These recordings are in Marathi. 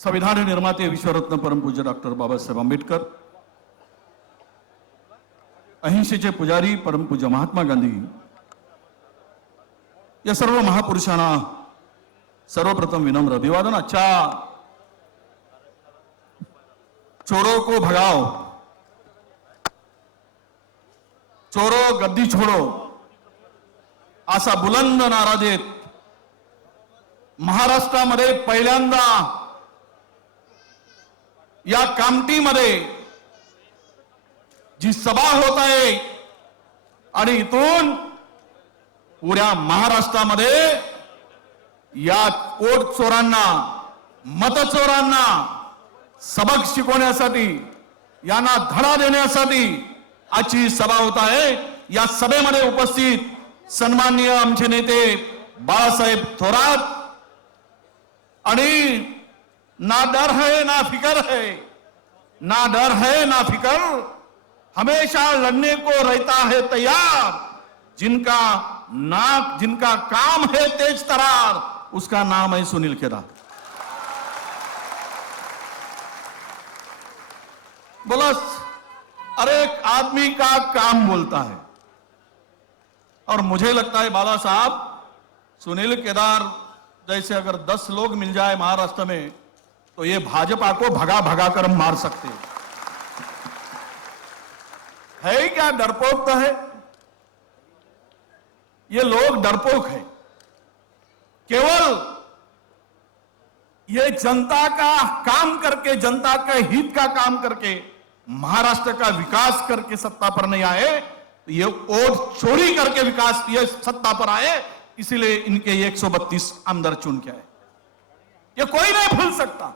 संविधान निर्माते विश्वरत्न परमपूज्य डॉक्टर बाबासाहेब आंबेडकर अहिंसेचे पुजारी परमपूज्य महात्मा गांधी या सर्व महापुरुषांना सर्वप्रथम विनम्र अभिवादन. अच्छा चोरों को भगाव चोरो गद्दी छोडो असा बुलंद नारा देत महाराष्ट्रामध्ये पहिल्यांदा या कामटीमध्ये जी सभा होत आहे आणि इथून पुऱ्या महाराष्ट्रामध्ये या कोट चोरांना मतचोरांना सबक शिकवण्यासाठी यांना धडा देण्यासाठी आजची सभा होत आहे. या सभेमध्ये उपस्थित सन्माननीय आमचे नेते बाळासाहेब थोरात आणि ना डर है, ना फिकर है। ना डर है, ना फिकर। हमेशा लड़ने को रहता है तैयार। जिनका नाक, जिनका काम है तेज तरार, उसका नाम है सुनील केदार। बोला अरे एक आदमी का काम बोलता है। और मुझे लगता है, बाला साहब, सुनील केदार जैसे अगर दस लोग मिल जाए महाराष्ट्र में तो ये भाजपा को भगा भगा कर मार सकते हैं। है ही क्या डरपोक तो है? ये लोग डरपोक है। केवल ये जनता का काम करके, जनता के हित का काम करके, महाराष्ट्र का विकास करके सत्ता पर नहीं आए ये वोट चोरी करके विकास ये सत्ता पर आए, इसीलिए इनके 132 आमदार चुन के आए। ये कोई नहीं भूल सकता।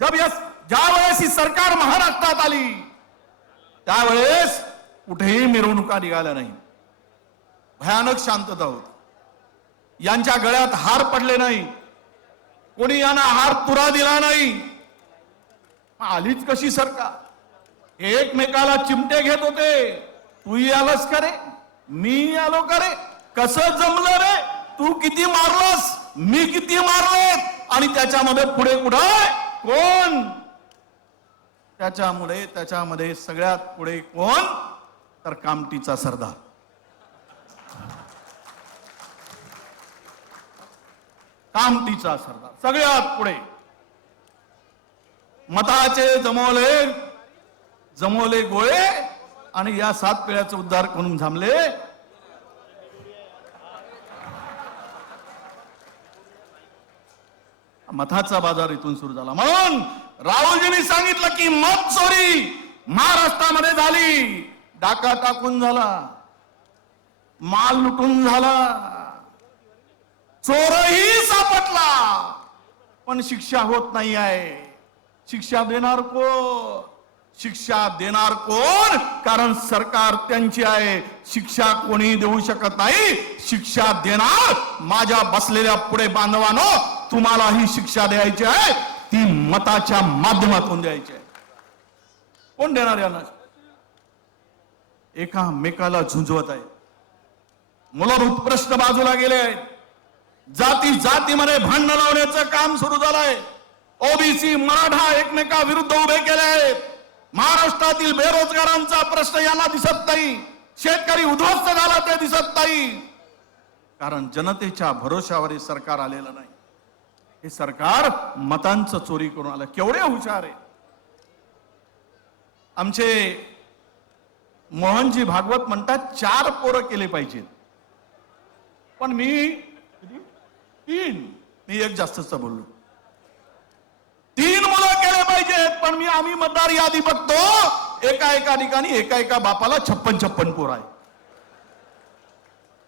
जब या ज्यावेळेस ही सरकार महाराष्ट्रात आली त्यावेळेस कुठेही मिरवणुका निघाल्या नाही. भयानक शांतता होती. यांच्या गळ्यात हार पडले नाही. कोणी यांना हार तुरा दिला नाही. आलीच कशी सरकार? एकमेकाला चिमटे घेत होते. तूही आलास का रे? मी आलो का रे? कसं जमलं रे? तू किती मारलास? मी किती मारलो आणि त्याच्यामध्ये पुढे कुठं कोण? त्याच्यामुळे त्याच्यामध्ये सगळ्यात पुढे कोण? तर कामटीचा सरदार. कामटीचा सरदार. सगळ्यात पुढे. मताचे जमवले जमवले गोळे आणि या सात पिढ्याचे उद्धार करून थांबले मताचा बाजार इथून सुरू झाला. म्हणून राहुलजींनी सांगितलं की मत चोरी महाराष्ट्रामध्ये झाली. डाका टाकून झाला. माल लुटून झाला. चोरही सापटला पण शिक्षा होत नाही आहे शिक्षा देणार कोण? शिक्षा देणार कोण? कारण सरकार त्यांची आहे. शिक्षा कोणी देऊ शकत नाही. शिक्षा देणार माझ्या बसलेल्या पुढे बांधवानो तुम्हाला ही शिक्षा द्यायची आहे. ती मताच्या माध्यमातून द्यायची आहे. कोण देणार यांना? एकामेकाला झुंजवत आहे. मूलभूत प्रश्न बाजूला गेले आहेत. जाती जातीमध्ये भांडण लावण्याचं काम सुरू झालंय. ओबीसी मराठा एकमेकाविरुद्ध उभे केले आहेत. महाराष्ट्रातील बेरोजगारांचा प्रश्न यांना दिसत नाही. शेतकरी उद्ध्वस्त झाला ते दिसत नाही. कारण जनतेच्या भरोशावर हे सरकार आलेलं नाही. हे सरकार मतांचं चोरी करून आलं. केवढे हुशार आहे. आमचे मोहनजी भागवत म्हणतात चार पोरं केले पाहिजेत. पण मी तीन मी एक जास्तच बोललो तीन मुलं केले पाहिजेत पण मी आम्ही मतदार यादी बघतो. एका एका ठिकाणी एका एका बापाला छप्पन छप्पन पोर आहे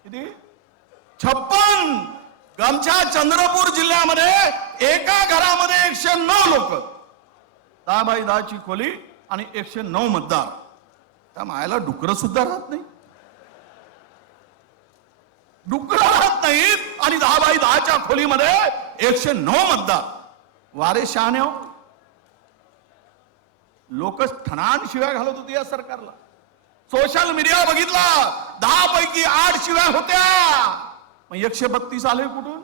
किती? छप्पन! आमच्या चंद्रपूर जिल्ह्यामध्ये एका घरामध्ये एकशे नऊ लोक. दहा बाय दहाची खोली आणि एकशे नऊ मतदार. त्या मायाला डुकर सुद्धा राहत नाही. डुकर राहत नाहीत आणि दहा बाय दहाच्या खोलीमध्ये एकशे नऊ मतदार. वारे शहाणे हो. लोक ठणाण शिव्या घालत होती या सरकारला. सोशल मीडिया बघितला दहा पैकी आठ शिव्या होत्या. मग एकशे बत्तीस आले कुठून?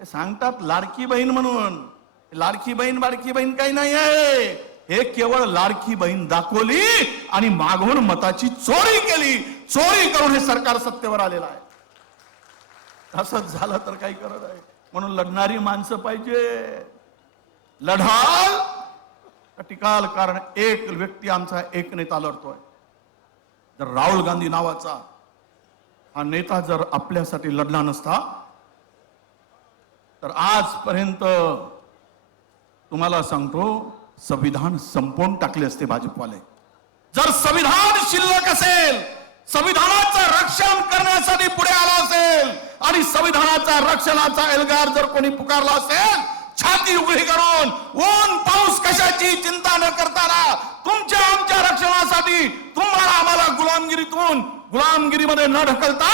ते सांगतात लाडकी बहीण म्हणून. लाडकी बहीण बाडकी बहीण काही नाही आहे. हे केवळ लाडकी बहीण दाखवली आणि मागून मताची चोरी केली. चोरी करून हे सरकार सत्तेवर आलेलं आहे. तसंच झालं तर काही करत आहे. म्हणून लढणारी माणसं पाहिजे. लढाल टिकाल कारण एक व्यक्ती आमचा एक नेता लढतोय जर राहुल गांधी नावाचा हा नेता जर आपल्यासाठी लढला नसता तर आजपर्यंत तुम्हाला सांगतो संविधान संपवून टाकले असते भाजपवाले. जर संविधान शिल्लक असेल संविधानाचं रक्षण करण्यासाठी पुढे आला असेल आणि संविधानाचा रक्षणाचा एल्गार जर कोणी पुकारला असेल छाती उघडी करून ऊन पाऊस कशाची चिंता न करताना तुमच्या आमच्या रक्षणासाठी तुम्हाला आम्हाला गुलामगिरीतून गुलामगिरीमध्ये न ढकलता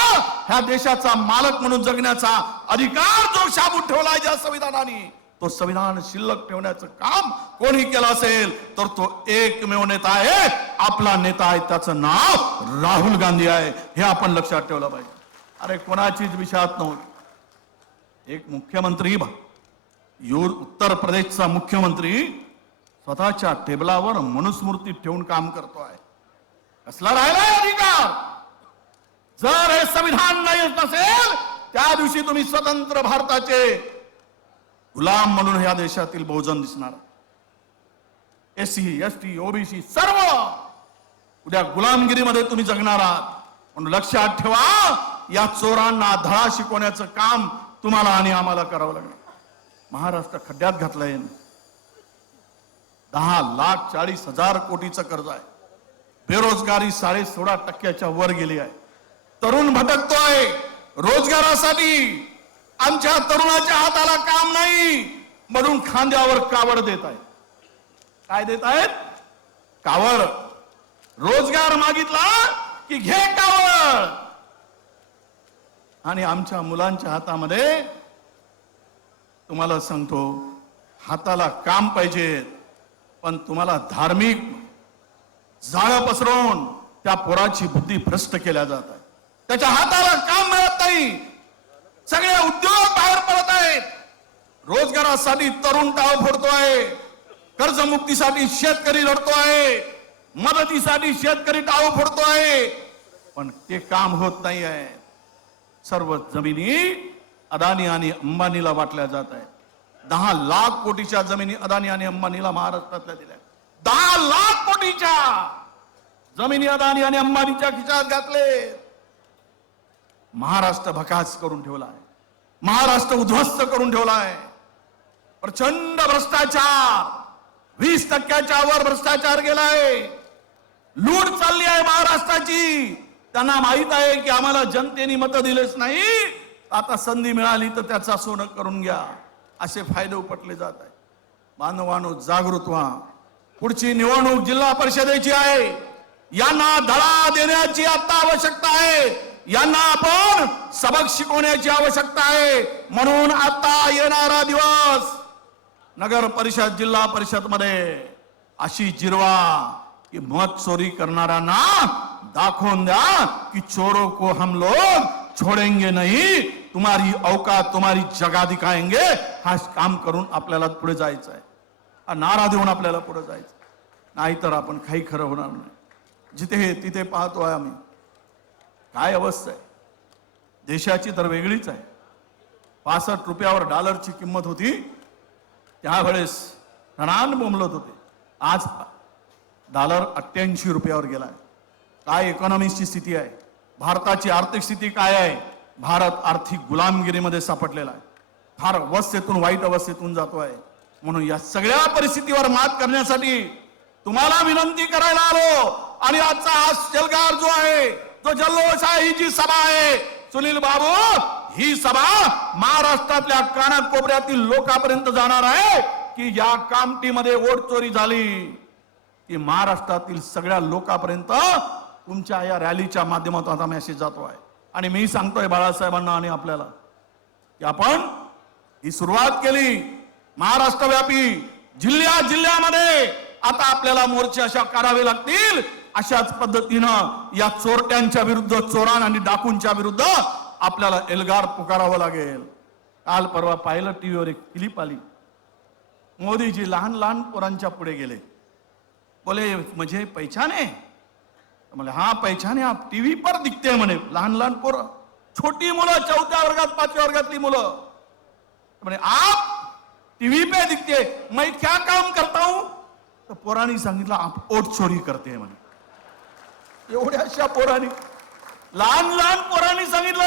ह्या देशाचा मालक म्हणून जगण्याचा अधिकार जो शाबूत ठेवलाय ज्या संविधानाने तो संविधान शिल्लक ठेवण्याचं काम कोणी केलं असेल तर तो एकमेव नेता आहे. आपला नेता आहे त्याचं नाव राहुल गांधी आहे. हे आपण लक्षात ठेवलं पाहिजे. अरे कोणाचीच विषयात नव्हती. एक मुख्यमंत्री यू उत्तर प्रदेशचा मुख्यमंत्री स्वतःच्या टेबलावर मनुस्मृती ठेवून काम करतोय. कसला राहिलाय अधिकार? जर हे संविधान नाही नसेल त्या दिवशी तुम्ही स्वतंत्र भारताचे गुलाम म्हणून या देशातील बहुजन दिसणार. एससी एस टी ओबीसी सर्व उद्या गुलामगिरीमध्ये तुम्ही जगणार आहात. म्हणून लक्षात ठेवा या चोरांना धडा शिकवण्याचं काम तुम्हाला आणि आम्हाला करावं लागेल. महाराष्ट्र खड्ड्यात घातलंय दहा लाख चाळीस हजार कोटीचं कर्ज आहे. बेरोजगारी साडे सोळा टक्क्याच्या वर गेली आहे. तरुण भटकतोय. रोजगारासाठी आमच्या तरुणाच्या हाताला काम नाही. म्हणून खांद्यावर कावड देत आहे. काय देत आहेत? कावड. रोजगार मागितला की घे कावड. आणि आमच्या मुलांच्या हातामध्ये तुम्हाला सांगतो हाताला काम पाहिजे पण तुम्हाला धार्मिक जाळं पसरवून त्या पोराची बुद्धी भ्रष्ट केल्या जात आहे. त्याच्या हाताला काम मिळत नाही. सगळे उद्योग बाहेर पडत आहेत. रोजगारासाठी तरुण टाळ फोडतोय. कर्जमुक्तीसाठी शेतकरी लढतोय. मदतीसाठी शेतकरी टाळ फोडतोय. पण ते काम होत नाही आहे सर्व जमिनी अदानी आणि अंबानीला वाटल्या जात आहेत. दहा लाख कोटीच्या जमिनी अदानी आणि अंबानीला महाराष्ट्रातल्या दिल्या दहा लाख कोटीच्या जमिनी अदानी आणि अंबानीच्या खिशात घातले. महाराष्ट्र भकास करून ठेवला आहे. महाराष्ट्र उद्ध्वस्त करून ठेवला आहे. प्रचंड भ्रष्टाचार. वीस टक्क्याच्या वर भ्रष्टाचार गेलाय लूट चालली आहे महाराष्ट्राची. त्यांना माहीत आहे की आम्हाला जनतेने मतं दिलेच नाही आता संधी मिळाली तर त्याचा सोनं करून घ्या. असे फायदे उपटले जात आहे मानवानो जागृत व्हा. पुढची निवडणूक जिल्हा परिषदेची आहे. यांना धडा देण्याची आता आवश्यकता आहे. यांना आपण सबक शिकवण्याची आवश्यकता आहे. म्हणून आता येणारा दिवस नगर परिषद जिल्हा परिषदमध्ये अशी जिरवा की मत चोरी करणाऱ्यांना दाखवून द्या की चोरों को हम लोग छोडेंगे नाही। तुम्हारी अवकात तुम्हारी जगा दिखाएंगे। हा काम करून आपल्याला पुढे जायचं आहे नारा देऊन आपल्याला पुढे जायचं नाहीतर आपण काही खरं होणार नाही. जिथे हे तिथे पाहतोय आम्ही. काय अवस्था आहे? देशाची तर वेगळीच आहे. पासष्ट रुपयावर डॉलरची किंमत होती. त्यावेळेस रणान बोंबलत होते. आज डॉलर अठ्ठ्याऐंशी रुपयावर गेलाय. काय इकॉनॉमिक्सची स्थिती आहे? भारताची आर्थिक स्थिती काय आहे? भारत आर्थिक गुलामगिरीमध्ये सापडलेला आहे. फार अवस्थेतून वाईट अवस्थेतून जातोय म्हणून या सगळ्या परिस्थितीवर मात करण्यासाठी तुम्हाला विनंती करायला आलो. आणि आजचा हा जलगार जो आहे तो जल्लोष आहे ही जी सभा आहे सुनील बाबू ही सभा महाराष्ट्रातल्या कानाकोपऱ्यातील लोकांपर्यंत जाणार आहे की या कामटीमध्ये वोट चोरी झाली. की महाराष्ट्रातील सगळ्या लोकांपर्यंत तुमच्या या रॅलीच्या माध्यमातून आता मेसेज जातो आहे आणि मी सांगतोय बाळासाहेबांना आणि आपल्याला की आपण ही सुरुवात केली महाराष्ट्रव्यापी जिल्ह्या जिल्ह्यामध्ये. आता आपल्याला मोर्चे अशा करावे लागतील. अशाच पद्धतीनं या चोरट्यांच्या विरुद्ध चोरां आणि डाकूंच्या विरुद्ध आपल्याला एल्गार पुकारावं लागेल. काल परवा पाहिलं टीव्हीवर एक क्लिप आली. मोदीजी लहान लहान पोरांच्या पुढे गेले. बोले म्हणजे पहचान है म्हणे हा पैछाने आप आप टीव्ही पर दिखते म्हणे लहान लहान पोरं. छोटी मुलं चौथ्या वर्गात पाचव्या वर्गातली मुलं. म्हणे आप टीव्ही पे दिखते मैं क्या काम करता हूं? तर पोरांनी सांगितलं आप ओट चोरी करते म्हणे. एवढ्याशा पोरांनी लहान लहान पोरांनी सांगितलं